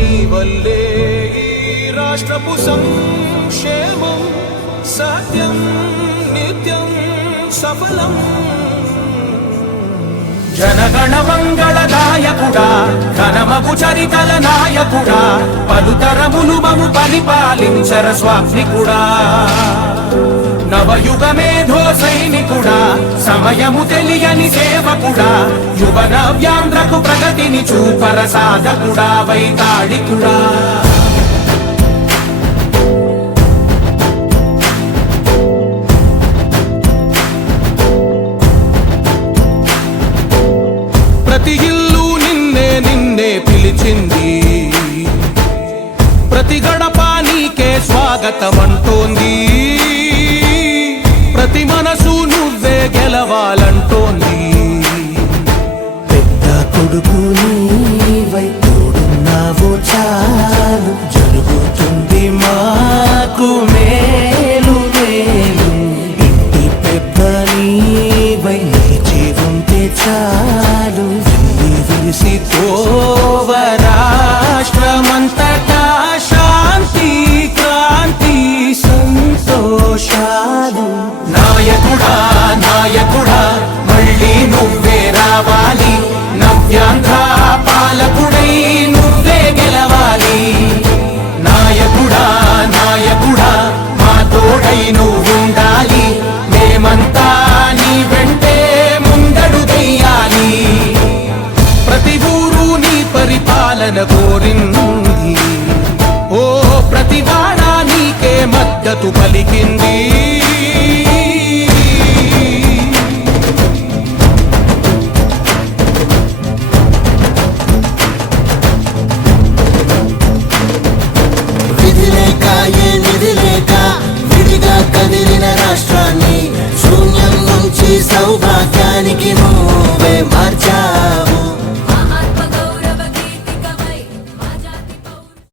నీ వల్లే ఈ రాష్ట్రపు సంక్షేమం సత్యం నిత్యం సఫలం. జనగణ మంగళదాయకుడా ఘనమగు చరితల నాయకుడా పలుతరములు మము పరిపాలించర స్వామికుడా. నవయుగ మేధో సైనికుడా సమయము తెలియని సేవకుడా యువ నవ్యాంధ్రకు ప్రగతిని చూపర సాధకుడా వైతాళికుడా. ప్రతి ఇల్లు నిన్నే నిన్నే పిలిచింది, ప్రతి గడప నీకే స్వాగతమంటోంది, ప్రతి మనసు నువ్వే గెలవాలంటోంది. పెద్ద కొడుకు నీవై తోడున్నావు చాలు జరుగుతుంది మాకు మేలు మేలు. ఇంటి పెద్ద నీవై నిలిచి ఉంటే చాలు విరిసి తోవ రాష్ట్రమంతటా శాంతి క్రాంతి సంతోషాలు. నాయకుడా నాయకుడా మళ్ళీ నువ్వే రావాలి, నవ్యాంధ్ర పాలకుడై నువ్వే గెలవాలి. నాయకుడా నాయకుడా మా తోడై నువ్వుండాలి, మేమంతా నీ వెంటే ముందడుగెయ్యాలి. ప్రతి ఊరు నీ పరిపాలన కోరింది, ఓ ప్రతి వాడ నీకే మద్దతు పలికింది.